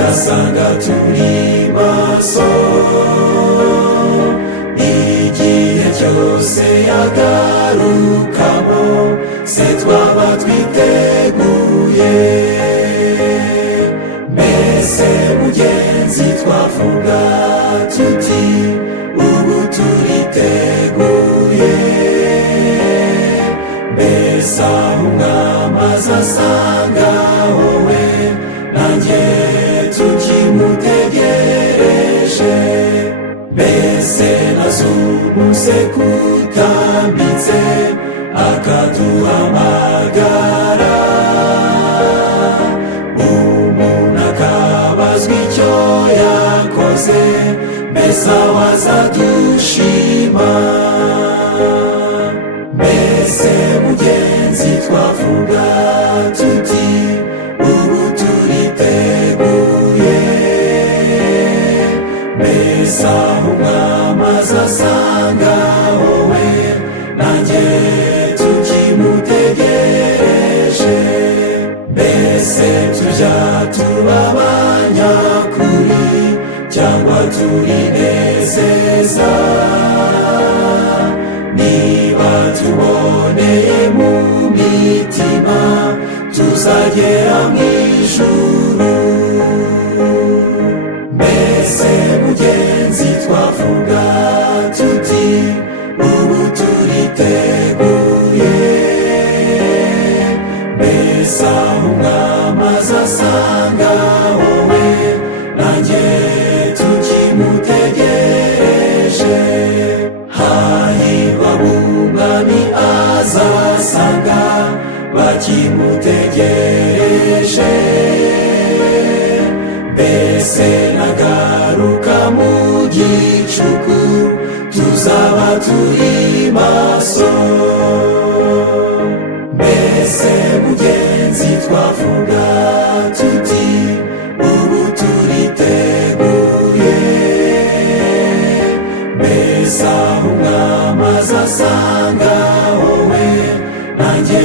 yasanga turi maso igihe cyose yagarukamo se twaba twiteguye mbese mugenzi twavuga tuti ubu turiteguye mbese aho umwami azasanga wowe nanjye tukimutegereje mbese nazumuse kutambitse akaduhamagara umuntu akabazwa icyo yakoze mbese awazadushima mbese mugenzi twavuga tuti ubu turiteguye mbese aho umwami azasanga wowe nanjye tukimutegereje mbese tujya tuba abanyakuri cyangwa turinezeza niba tuboneye mu mitima tuzagera mu ijuru mbese mugenzi twavuga tuti ubu turiteguye mbese aho umwami azasanga wowe nanjye tukimutegereje hahirwa ab'umwami azasanga bakimutegereje mbese nagaruka mu gicuku tuzaba turi maso mbese mugenzi twavuga tuti ubu turiteguye mbese aho umwami azasanga wowe nanjye